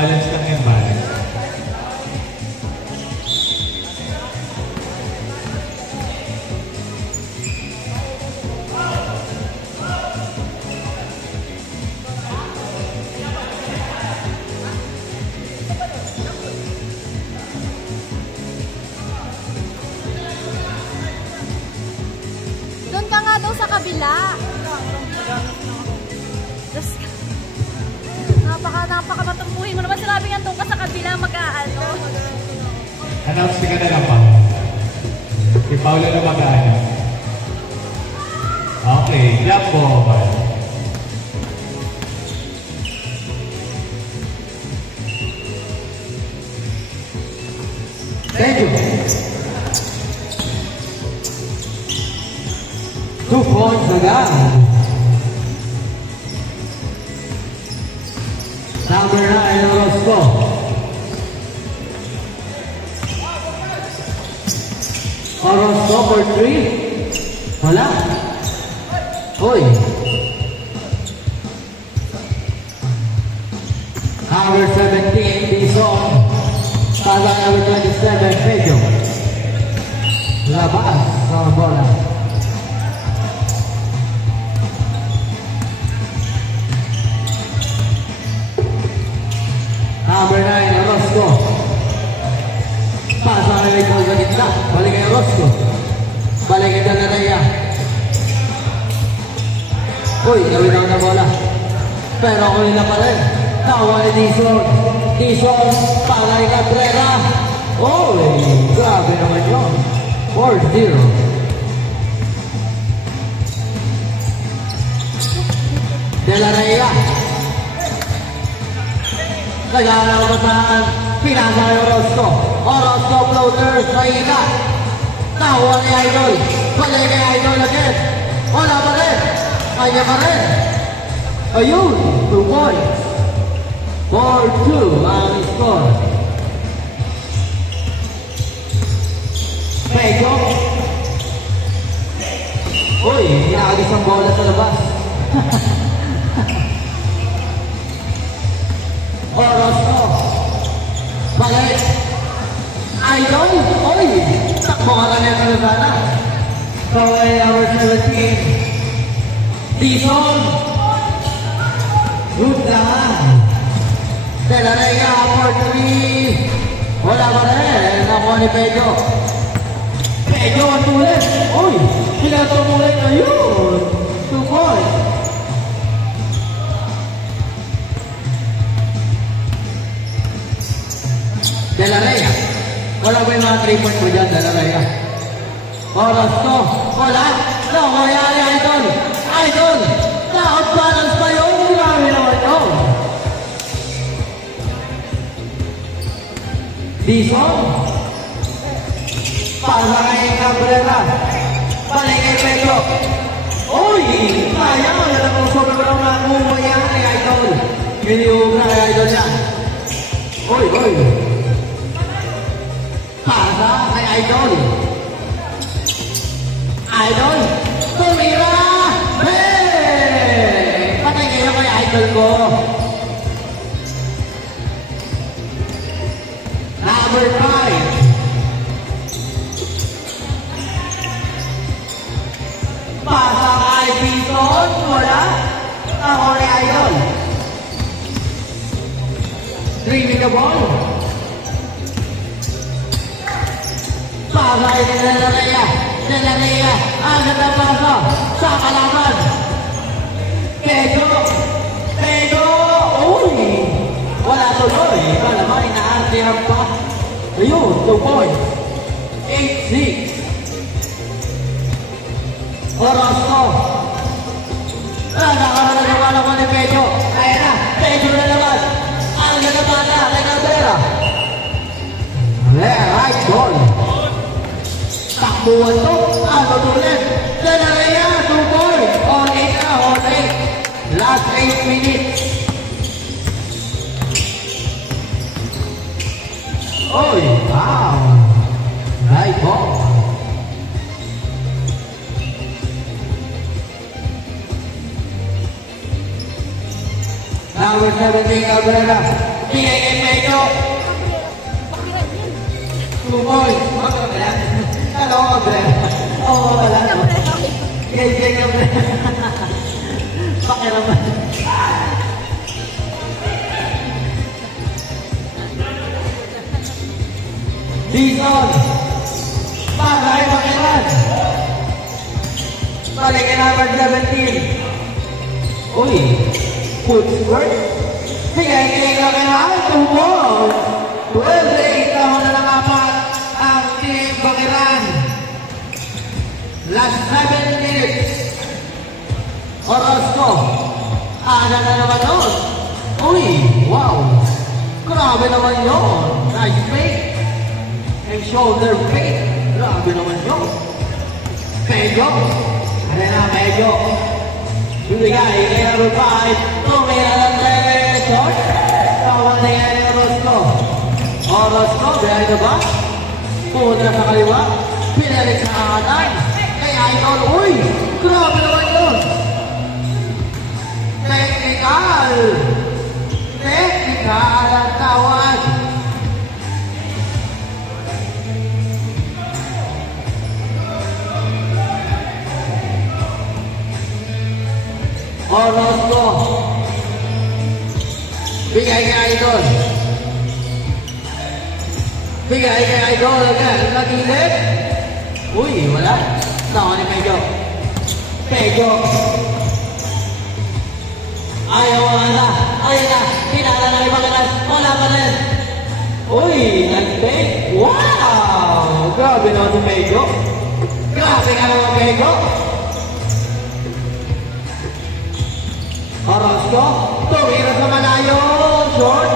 Balance lang yan, balance. Doon ka nga daw sa kabila. Napaka-matumbuhin mo naman. Sinabi nga doon ka sa kabila mag-aano. Announce ka na lang, Paul. Si Paula na mag-aano. Okay, jump ball. Thank you. 2 points agad. Number 9, Orozco. Orozco for 3. Wala. Uy. Number 17, Bison. Pasa number 27, Pedro. Labas sa bola. Number 9, Orozco. Pasa na rin sa gitna. Balik kay Orozco. Balik kay Dalaraya. Uy, gawin ako na bola. Pero ako nila pa rin. Tawa ni Dison. Dison, para kay Cabrera. Uy, grabe naman yun. 4-0. Dalaraya. Nagalaw ko saan, pinasa kay Orozco. Orozco floater, mahina. Nakuha ni Idol. Balik kay Idol again. Wala pa rin. Kanya pa rin. Ayun, 2 points. 4-2 ang score. Pedro. Uy, inaagis ang bola sa labas. Orozco. Balik. Idol. Uy, takbo ka lang yung sana. Kaway number 17. Dison. Good lang. Dalaraya for 3. Wala pa rin. Nakuha ni Pedro. Pedro ang tulit. Uy, pinatumulit. Ayun. 2 points. Dalaraya. Wala ba yung mga 3 points mo dyan, Dalaraya? Orozco. Wala. No, kaya ni Idol. Idol. Na-out-balance pa yun. Grabe naman yun. Dison. Para kay Cabrera. Balik kay Pedro. Uy! Kaya mo. Alam mo, sobrang nakuha yan kay Idol. Miniyog na kay Idol yan. Uy, uy. Para kay Idol. Idol. Tumira! Hey! Patay kayo kay Idol ko. Number 5. Pasa kay Bison. Wala. Ako kay Idol. Dreaming the ball. Pasa kay Dalaraya. Dalaraya. Agad na pasa. Sa kalaban. Pedro. Pedro. Uy. Wala tuloy. Wala ba? Inaartihan pa. Ayun. 2 points. 8-6. Orozco. Nakakaralan ko ni Pedro. Kaya na. Pedro na naman. Ang nagabata. Kay Cabrera. Right goal. Takbuhan to. Ano tulit? Dalaraya. 2 points. On 8 na. On 8. Last 8 minutes. Oy. Wow. Right goal. Number 17, Cabrera. Bigay kay Medyo. Pakiran yun. Tumoy. Ano ba yan? Ano ka ba? Oo, wala. Gay ka ba? Pakiraman. Dizon. Bagay pakiran. Balik ka naman 17. Uy. Footwork. Higay ka kailangan. Tumor. 12-8 na na ng apat ang Team Bakiran. Last 7 minutes. Orozco. Ana na naman nun. Uy, wow. Grabe naman yun. Nice fake. And shoulder fake. Grabe naman yun. Medyo. Ano na, medyo. Bibigay kay number 5. Tumira ng short. Tawa na yan ni Orozco. Orozco, behind the back. Pumunta na sa kaliwa. Pinalik sa kanan. Kay Idol. Uy! Grabe naman yun! Technical! Technical ang tawag! Orozco. Bigay kay Idol. Bigay kay Idol agad. Nagilip. Uy, wala. Tawa ni Medyo. Medyo. Ayaw na. Ayaw na. Pinala na ibang kanas. Wala pa rin. Uy, nag-fake. Wow! Grabe naman si Medyo. Grabe nga naman Medyo. Orozco. Tumira sa malayo. Short.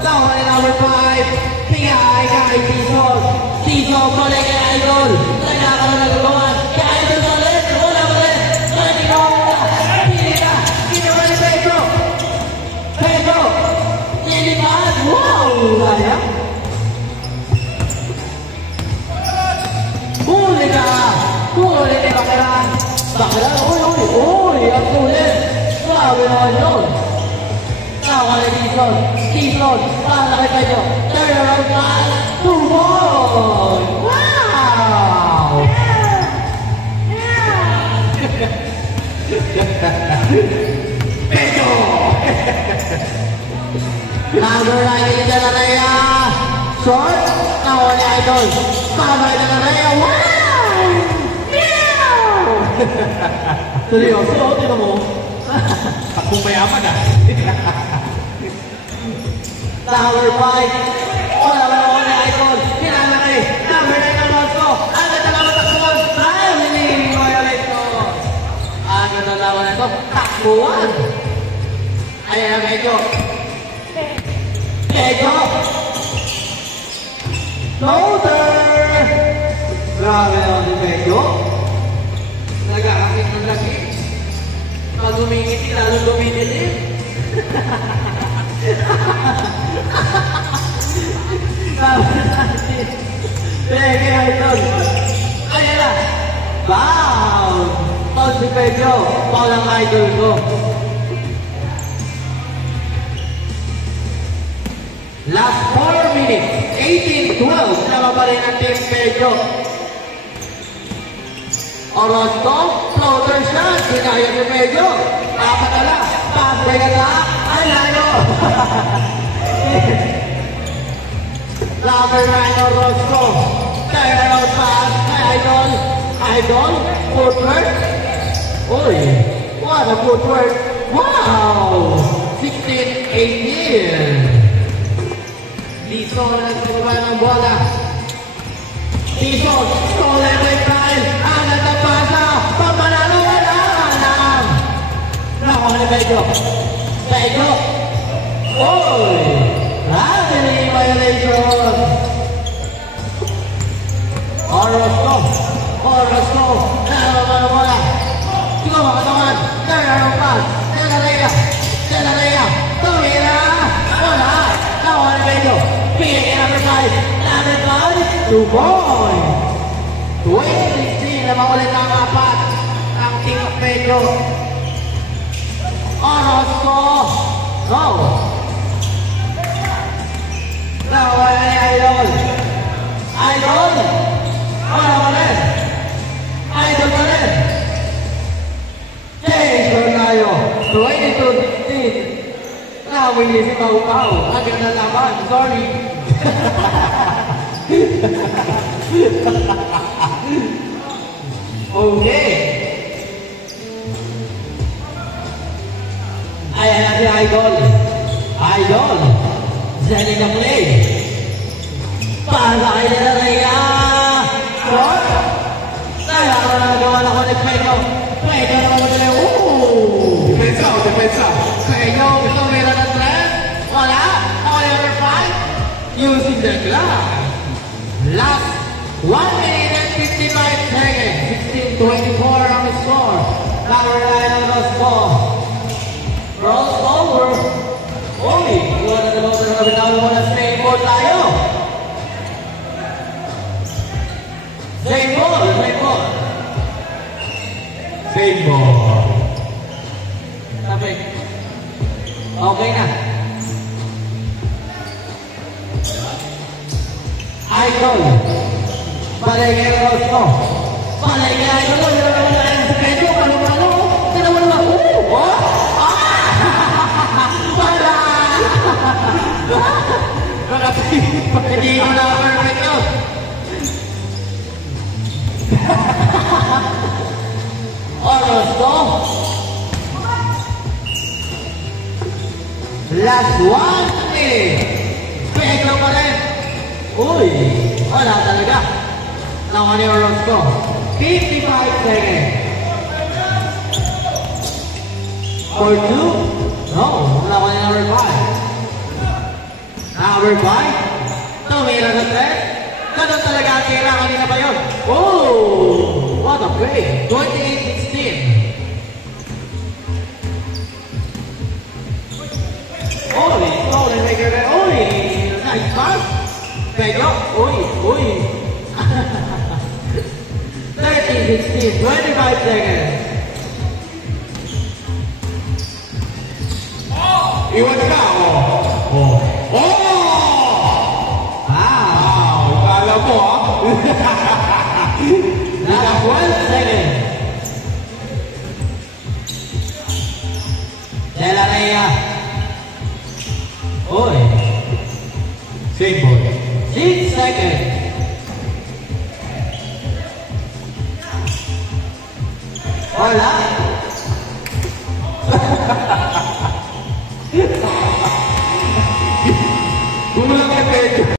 Tawa ni number 5. Bigay kay Tizon. Tizon balik kay Idol. Nagkaka na nagagawan. Kay Idol ulit. Wala pa rin. Pwede ka. Pili ka. Ginawa ni Pedro. Pedro. Nilipad. Wow! Kaya. Huli ka. Huli ni Bakiran. Bakiran. Uy. Ang sulit. Grabe naman yun. Tawa ni Tizon. Tizon. Para kay Pedro. Turn around pass. 2 more. Wow! Pedro! Number 9 ni Delaria. Short. Tawa ni Idol. Kamay ni Delaria. Wow! Meow! Seryoso, tingnan mo. Takbong mayaman ah. Number 5. Wala ba naman ni Idol? Kinalaki. Number 9 na Orozco. Agad na naman takbuhan. Timing violation. Agad na naman ito. Takbuhan. Ayan na Medyo. Medyo. Floater. Grabe naman si Medyo. Nagkakakit ng lakit. Pag umingiti, lalo lumidilim. Peke Idol. Ayan na. Wow! Paul si Pedro. Paul ang Idol ko. Last 4 minutes. 18-12. Nama pa rin ang Team Pedro. Orozco. Floater shot. Kinaya si Pedro. Napatala. Pasay ka na. Ay, layo. Number 9 Orozco. Turn around pass. Idol. Idol. Footwork. Uy. What a footwork. Wow. 16-18. Dizon nagpapaba ng bola. Dizon. Stolen by Kyle. Angat ang pasa. Pamanalo ka na. Nakuha ni Pedro. Pedro. Uy. Timing violation. Orozco. Orozco. Naman bola. Tingnan katawan. Turn pass. Delaria. Tumira. Bola. Nakuha ni Pedro. Pili number 5. Number 5. 2 points. 20-16 na maulit ang apat. Ang Team Pedro. Orozco. Go. winning. Nakawin si Pau Pau. Ang ganda laban. Sorry. Okay. Ayan na si Idol. Idol. Zeni na play. Para kay Dela Rhea. Shot. Kaya ka na nagawa na ko ni Pedro. Pedro na mo nila. Depensa, depensa. Pedro, gusto meron ng threat? Wala. Okay, number 5. Using the glass. Last 1 minute and 55 seconds. 16-24 ang score. Number 9 ang score. Cross over. Uy, wala na naman na binalo mo na same ball tayo. Same ball, same ball. Same ball. Sabi. Okay na. Idol. Palengke Rosco. Palengke Idol. Sa Pedro, palo-palo. Tinaman-man. Oh! Wala! Hindi mo na perfect yun. Orozco. Last 1 minute. Pedro pa rin. Uy, wala talaga. Nakuha ni Orozco. 55 seconds. For 2? No, wala ko niya number 5. Number 5? Tumira sa 3? Ganun talaga ang tira. Kanina ba yun? Oh! What a play! 28-16. Uy! Uy! Uy! Nice pass! Pedro! Uy! Uy! 13-16. 25 seconds. Iwan ka, oh. Oh. Oh! Wow! Kala mo, ah. Last 1 second. Dela Rhea. Uy! Same ball. 6 seconds. Wala.